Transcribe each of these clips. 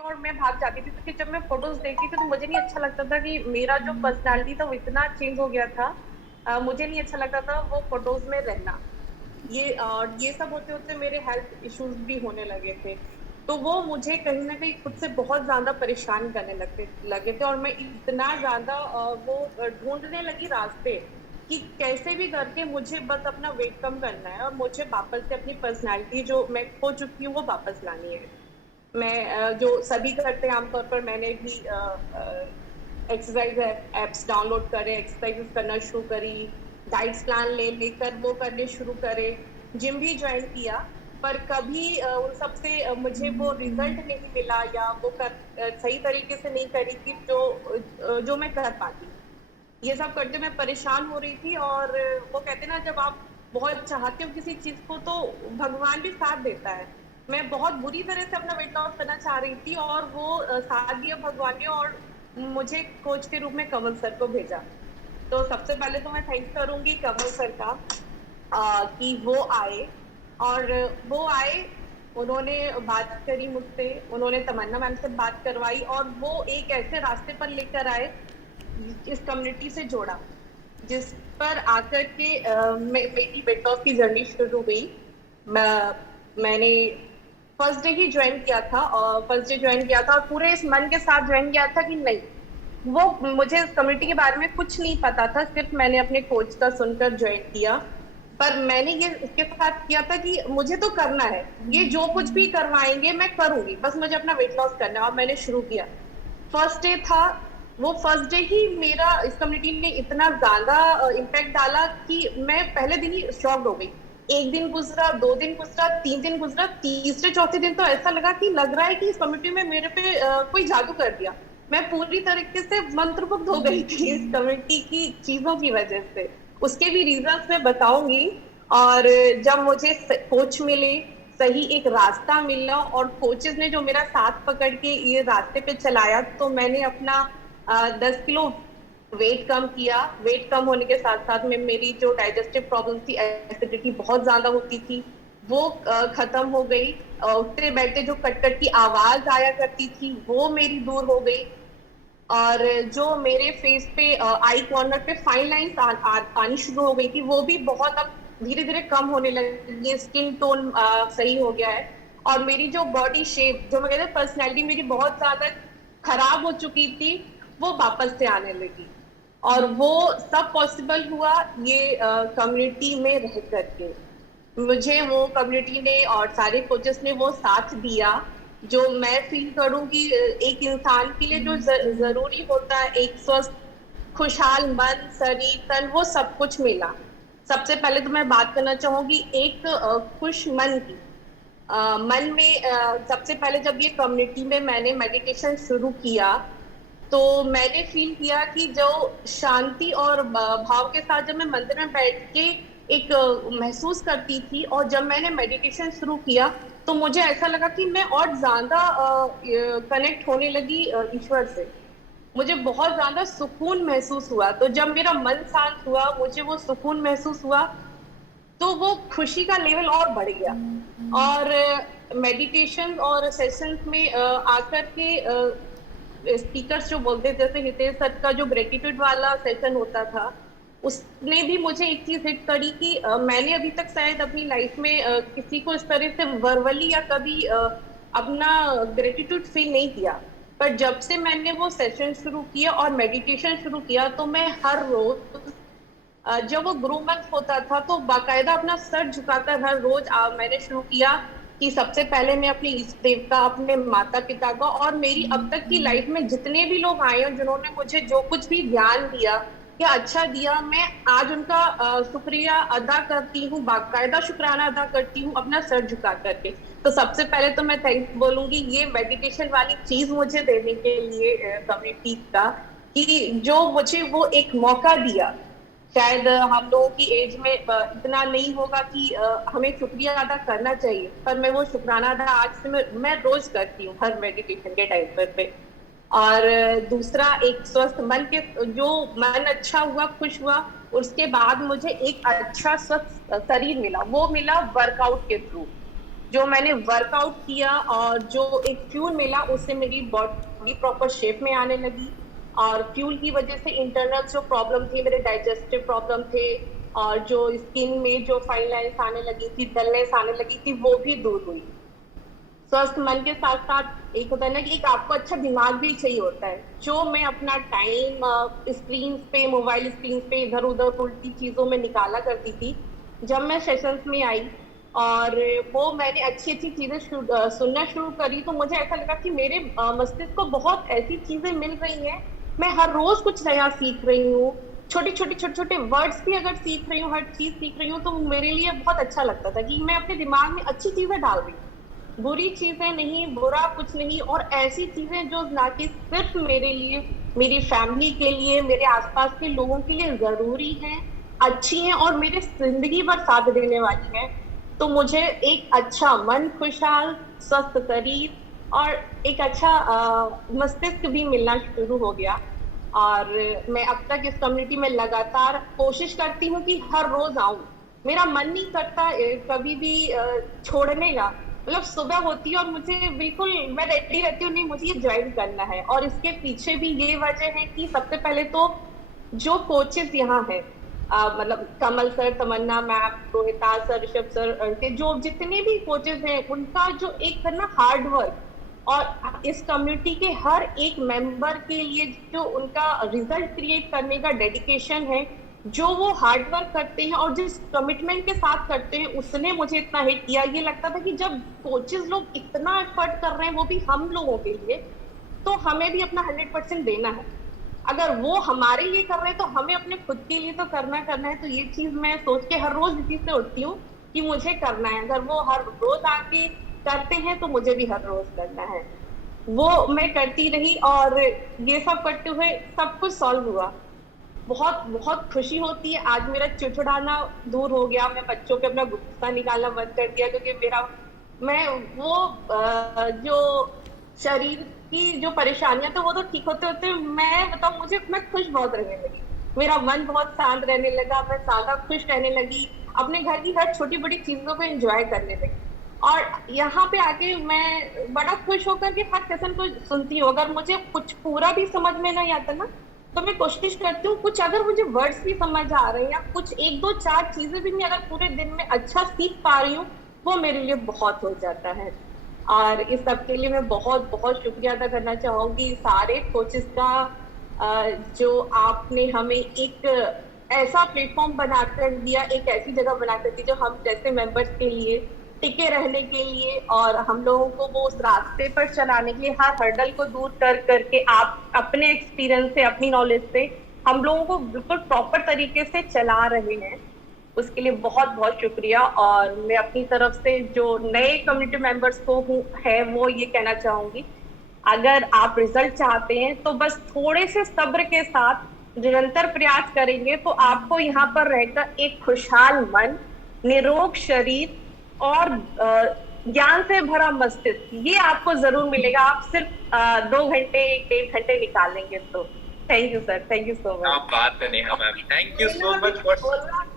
और मैं भाग जाती थी, क्योंकि जब मैं फोटोज देखती थी तो मुझे नहीं अच्छा लगता था कि मेरा जो पर्सनालिटी था वो इतना चेंज हो गया था। मुझे नहीं अच्छा लगता था वो फोटोज में रहना। ये सब होते होते मेरे हेल्थ इश्यूज भी होने लगे थे। तो वो मुझे कहीं ना कहीं खुद से बहुत ज्यादा परेशान करने लगते लगे थे, और मैं इतना ज्यादा वो ढूंढने लगी रास्ते कि कैसे भी करके मुझे बस अपना वेट कम करना है और मुझे वापस से अपनी पर्सनालिटी जो मैं खो चुकी हूँ वो वापस लानी है। मैं जो सभी करते हैं आमतौर पर मैंने भी एक्सरसाइज एप्स डाउनलोड करे, एक्सरसाइज करना शुरू करी, डाइट प्लान ले लेकर वो करने शुरू करे, जिम भी ज्वाइन किया। पर कभी उन सब से मुझे वो रिजल्ट नहीं मिला, या वो सही तरीके से नहीं करी थी जो मैं कर पाती। ये सब करते मैं परेशान हो रही थी। और वो कहते ना, जब आप बहुत चाहते हो किसी चीज को तो भगवान भी साथ देता है। मैं बहुत बुरी तरह से अपना वेट लॉस करना चाह रही थी, और वो साथ दिया भगवान ने, और मुझे कोच के रूप में कमल सर को भेजा। तो सबसे पहले तो मैं थैंक्स करूंगी कमल सर का, कि वो आए। और वो आए, उन्होंने बात करी मुझसे, उन्होंने तमन्ना मैम से बात करवाई, और वो एक ऐसे रास्ते पर लेकर आए, इस कम्युनिटी से जोड़ा, जिस पर आकर के मेरी वेट लॉस की जर्नी शुरू हुई। मैंने फर्स्ट डे ही ज्वाइन किया था, और फर्स्ट डे ज्वाइन किया था और पूरे इस मन के साथ ज्वाइन किया था कि नहीं, वो मुझे इस कम्युनिटी के बारे में कुछ नहीं पता था, सिर्फ मैंने अपने कोच का सुनकर ज्वाइन किया। पर मैंने ये इसके साथ किया था कि मुझे तो करना है, ये जो कुछ भी करवाएंगे मैं करूंगी, बस मुझे अपना वेट लॉस करना है। और मैंने शुरू किया। फर्स्ट डे था, वो फर्स्ट डे ही मेरा इस कम्युनिटी ने इतना ज्यादा इम्पैक्ट डाला कि मैं पहले दिन ही शॉक्ड हो गई। एक दिन गुजरा, 2 दिन गुजरा, 3 दिन गुजरा, तीसरे चौथे दिन तो ऐसा लगा कि लग रहा है कि इस कम्युनिटी में मेरे पे कोई जादू कर दिया। मैं पूरी तरीके से मंत्रमुग्ध हो गई थी इस कम्युनिटी की चीजों की वजह से। उसके भी रीजंस मैं बताऊंगी। और जब मुझे कोच मिले, सही एक रास्ता मिला, और कोचेस ने जो मेरा साथ पकड़ के ये रास्ते पे चलाया, तो मैंने अपना 10 किलो वेट कम किया। वेट कम होने के साथ साथ में मेरी जो डाइजेस्टिव प्रॉब्लम थी, एसिडिटी बहुत ज्यादा होती थी, वो खत्म हो गई। उठते बैठते जो कट की आवाज आया करती थी वो मेरी दूर हो गई। और जो मेरे फेस पे आई कॉर्नर पे फाइन लाइंस आनी शुरू हो गई थी, वो भी बहुत अब धीरे धीरे कम होने लगी। स्किन टोन सही हो गया है। और मेरी जो बॉडी शेप, जो मैं कहते हैं पर्सनैलिटी मेरी बहुत ज्यादा खराब हो चुकी थी, वो वापस से आने लगी। और वो सब पॉसिबल हुआ ये कम्युनिटी में रह करके। मुझे वो कम्युनिटी ने और सारे कोचेस ने वो साथ दिया, जो मैं फील करूं कि एक इंसान के लिए जो जरूरी होता है, एक स्वस्थ खुशहाल मन, शरीर, तन, वो सब कुछ मिला। सबसे पहले तो मैं बात करना चाहूंगी एक खुश मन की। मन में सबसे पहले जब ये कम्युनिटी में मैंने मेडिटेशन शुरू किया, तो मैंने फील किया कि जो शांति और भाव के साथ जब मैं मंदिर में बैठ के एक महसूस करती थी, और जब मैंने मेडिटेशन शुरू किया, तो मुझे ऐसा लगा कि मैं और ज्यादा कनेक्ट होने लगी ईश्वर से। मुझे बहुत ज्यादा सुकून महसूस हुआ। तो जब मेरा मन शांत हुआ, मुझे वो सुकून महसूस हुआ, तो वो खुशी का लेवल और बढ़ गया। और मेडिटेशन और सेशंस में आकर के स्पीकर्स जो बोलते थे, जैसे हितेश सर का जो ग्रेटिट्यूड वाला सेशन होता था, उसने भी मुझे एक चीज हिट करी कि मैंने अभी तक शायद अपनी लाइफ में किसी को इस तरह से वर्बली या कभी अपना ग्रेटिट्यूड फील नहीं किया। पर जब से मैंने वो सेशन शुरू किया और मेडिटेशन शुरू किया, तो मैं हर रोज जब वो गुरु मंथ होता था, तो बाकायदा अपना सर झुकाकर हर रोज मैंने शुरू किया कि सबसे पहले मैं अपने इष्ट देव का, अपने माता पिता का, और मेरी अब तक की लाइफ में जितने भी लोग आए हैं जिन्होंने मुझे जो कुछ भी ज्ञान दिया या अच्छा दिया, मैं आज उनका शुक्रिया अदा करती हूँ, बाकायदा शुक्राना अदा करती हूँ अपना सर झुका करके। तो सबसे पहले तो मैं थैंक्स बोलूंगी ये मेडिटेशन वाली चीज मुझे देने के लिए कम्युनिटी का, कि जो मुझे वो एक मौका दिया। शायद हम लोगों की एज में इतना नहीं होगा कि हमें शुक्रिया अदा करना चाहिए, पर मैं वो शुक्राना अदा आज से मैं रोज करती हूँ हर मेडिटेशन के टाइम पर पे। और दूसरा, एक स्वस्थ मन के, जो मन अच्छा हुआ, खुश हुआ, उसके बाद मुझे एक अच्छा स्वस्थ शरीर मिला, वो मिला वर्कआउट के थ्रू। जो मैंने वर्कआउट किया और जो एक फ्यूल मिला, उससे मेरी बॉडी प्रॉपर शेप में आने लगी। और फ्यूल की वजह से इंटरनल जो प्रॉब्लम थी, मेरे डाइजेस्टिव प्रॉब्लम थे, और जो स्किन में जो फाइन लाइन्स आने लगी थी, डलनेस आने लगी थी, वो भी दूर हुई। स्वस्थ मन के साथ साथ एक होता है ना कि एक आपको अच्छा दिमाग भी चाहिए होता है। जो मैं अपना टाइम स्क्रीन पे, मोबाइल स्क्रीन पे इधर उधर उल्टी चीजों में निकाला करती थी, जब मैं सेशंस में आई और वो मैंने अच्छी अच्छी चीजें सुनना शुरू करी, तो मुझे ऐसा लगा कि मेरे मस्तिष्क को बहुत ऐसी चीजें मिल रही हैं। मैं हर रोज कुछ नया सीख रही हूँ, छोटे छोटे वर्ड्स भी अगर सीख रही हूँ, हर चीज सीख रही हूँ, तो मेरे लिए बहुत अच्छा लगता था कि मैं अपने दिमाग में अच्छी चीजें डाल रही हूँ, बुरी चीजें नहीं, बुरा कुछ नहीं, और ऐसी चीजें जो ना कि सिर्फ मेरे लिए, मेरी फैमिली के लिए, मेरे आसपास के लोगों के लिए जरूरी हैं, अच्छी हैं और मेरे जिंदगी भर साथ देने वाली हैं। तो मुझे एक अच्छा मन, खुशहाल स्वस्थ शरीर और एक अच्छा मस्तिष्क भी मिलना शुरू हो गया। और मैं अब तक इस कम्युनिटी में लगातार कोशिश करती हूँ कि हर रोज आऊं। मेरा मन नहीं करता कभी भी छोड़ने का। मतलब सुबह होती है और मुझे बिल्कुल, मैं रेडी रहती हूँ, नहीं मुझे ये ज्वाइन करना है। और इसके पीछे भी ये वजह है कि सबसे पहले तो जो कोचेस यहाँ है, मतलब कमल सर, तमन्ना मैम, रोहिता सर, ऋषभ सर, के जो जितने भी कोचेस हैं, उनका जो एक है ना हार्ड वर्क, और इस कम्युनिटी के हर एक मेंबर के लिए जो उनका रिजल्ट क्रिएट करने का डेडिकेशन है, जो वो हार्ड वर्क करते हैं और जिस कमिटमेंट के साथ करते हैं, उसने मुझे इतना हिट किया। ये लगता था कि जब कोचेस लोग इतना एफर्ट कर रहे हैं, वो भी हम लोगों के लिए, तो हमें भी अपना 100% देना है। अगर वो हमारे लिए कर रहे हैं, तो हमें अपने खुद के लिए तो करना है। तो ये चीज मैं सोच के हर रोज इसी से उठती हूँ कि मुझे करना है। अगर वो हर रोज आके करते हैं, तो मुझे भी हर रोज करना है। वो मैं करती रही और ये सब करते हुए सब कुछ सॉल्व हुआ। बहुत बहुत खुशी होती है। आज मेरा चिड़चिड़ाना दूर हो गया, मैं बच्चों पे अपना गुस्सा निकालना बंद कर दिया, क्योंकि मैं वो जो शरीर की जो परेशानियां, तो वो तो ठीक होते होते मैं बताऊं, मैं खुश बहुत रहने लगी। मेरा मन बहुत शांत रहने लगा, मैं ज्यादा खुश रहने लगी, अपने घर की हर छोटी बड़ी चीजों को एंजॉय करने लगी। और यहाँ पे आके मैं बड़ा खुश होकर के हर सेशन को सुनती हूँ। अगर मुझे कुछ पूरा भी समझ में नहीं आता ना, तो मैं कोशिश करती हूँ, कुछ अगर मुझे वर्ड्स भी समझ आ रहे हैं या कुछ एक दो चार चीजें भी मैं अगर पूरे दिन में अच्छा सीख पा रही हूँ, वो मेरे लिए बहुत हो जाता है। और इस सब के लिए मैं बहुत बहुत शुक्रिया अदा करना चाहूंगी सारे कोचेस का, जो आपने हमें एक ऐसा प्लेटफॉर्म बनाकर दिया, एक ऐसी जगह बनाकर दी जो हम जैसे मेंबर्स के लिए टिके रहने के लिए और हम लोगों को वो उस रास्ते पर चलाने के लिए, हर हर्डल को दूर कर करके आप अपने एक्सपीरियंस से, अपनी नॉलेज से हम लोगों को बिल्कुल प्रॉपर तरीके से चला रहे हैं। उसके लिए बहुत बहुत शुक्रिया। और मैं अपनी तरफ से जो नए कम्युनिटी मेंबर्स को है वो ये कहना चाहूंगी, अगर आप रिजल्ट चाहते हैं तो बस थोड़े से सब्र के साथ निरंतर प्रयास करेंगे, तो आपको यहाँ पर रहकर एक खुशहाल मन, निरोग शरीर और ज्ञान से भरा मस्तिष्क, ये आपको जरूर मिलेगा। आप सिर्फ 2 घंटे, 1-1.5 घंटे निकालेंगे तो। Thank you sir, thank you so much. बात है Neha ma'am, thank you so much for.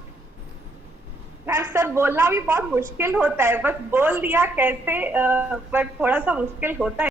Ma'am sir, बोलना भी बहुत मुश्किल होता है, बस बोल दिया कैसे, पर थोड़ा सा मुश्किल होता है।